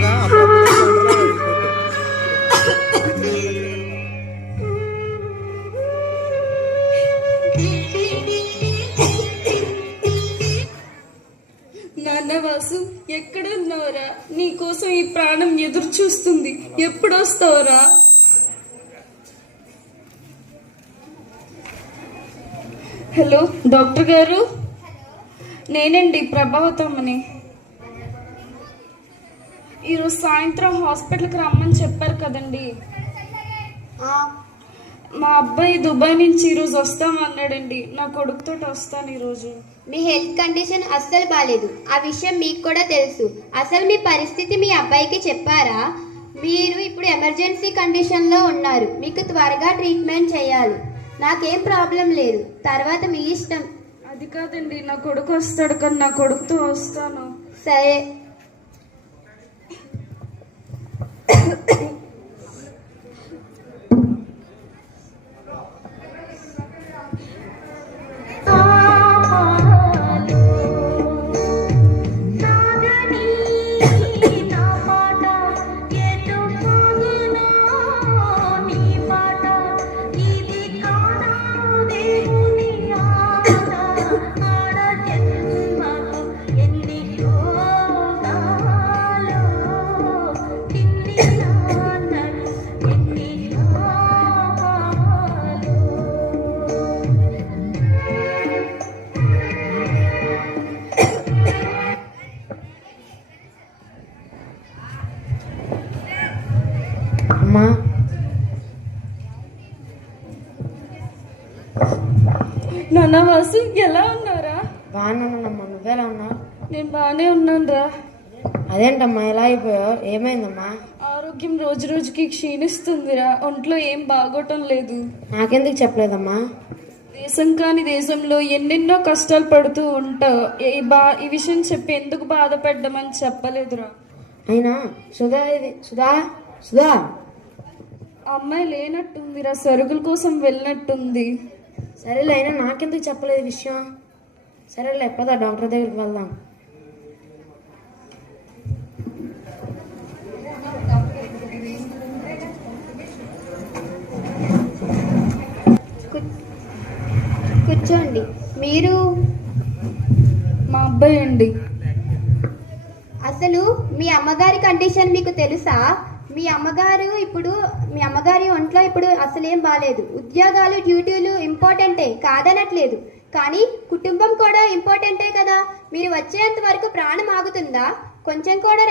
అలాగా అప్పుడప్పుడు సెంటర్లో కొట్టు. నాన్న వాసు, ఎక్కడున్నావురా? నీకోసం ఈ ప్రాణం ఎదురు చూస్తుంది. ఎప్పుడొస్తావురా? హలో డాక్టర్ గారు, నేనండి ప్రభావతమ్మని. ఈరోజు సాయంత్రం హాస్పిటల్కి రమ్మని చెప్పారు కదండి. మా అబ్బాయి దుబాయ్ నుంచి ఈరోజు వస్తామన్నాడండి. నా కొడుకుతో వస్తాను ఈరోజు. మీ హెల్త్ కండిషన్ అస్సలు బాలేదు, ఆ విషయం మీకు కూడా తెలుసు. అసలు మీ పరిస్థితి మీ అబ్బాయికి చెప్పారా? మీరు ఇప్పుడు ఎమర్జెన్సీ కండిషన్లో ఉన్నారు, మీకు త్వరగా ట్రీట్మెంట్ చేయాలి. నాకేం ప్రాబ్లం లేదు, తర్వాత మీ ఇష్టం. అది కాదండి, నా కొడుకు వస్తాడు కానీ నా కొడుకుతో వస్తాను. సరే. అమ్మా, నాన్న వాసు, ఎలా ఉన్నారా? బాగానే ఉన్నానమ్మా, నువ్వెలా ఉన్నావు? నేను బాగానే ఉన్నాను రా. అదేంటమ్మా ఇలా అయిపోయావు? ఏమైందమ్మా? ఆరోగ్యం రోజు రోజుకి క్షీణిస్తుందిరా. ఒంట్లో ఏం బాగోటం లేదు. నాకెందుకు చెప్పలేదమ్మా? దేశం కాని దేశంలో ఎన్నెన్నో కష్టాలు పడుతూ ఉంటావు. ఈ విషయం చెప్పి ఎందుకు బాధపడ్డామని చెప్పలేదురా. అయినా సుధా, సుధా సుధా అమ్మాయి లేనట్టుందిరా, సరుకుల కోసం వెళ్ళినట్టుంది. సరేలే, అయినా నాకెందుకు చెప్పలేదు విషయం? సరేలే, పద డాక్టర్ దగ్గరికి వెళ్దాం. కూర్చోండి. మీరు? మా అబ్బాయి అండి. అసలు మీ అమ్మగారి కండిషన్ మీకు తెలుసా? మీ అమ్మగారి ఒంట్లో ఇప్పుడు అసలేం బాగాలేదు. ఉద్యోగాలు, డ్యూటీలు ఇంపార్టెంటే, కాదనట్లేదు. కానీ కుటుంబం కూడా ఇంపార్టెంటే కదా. మీరు వచ్చేంత వరకు ప్రాణం ఆగుతుందా? కొంచెం కూడా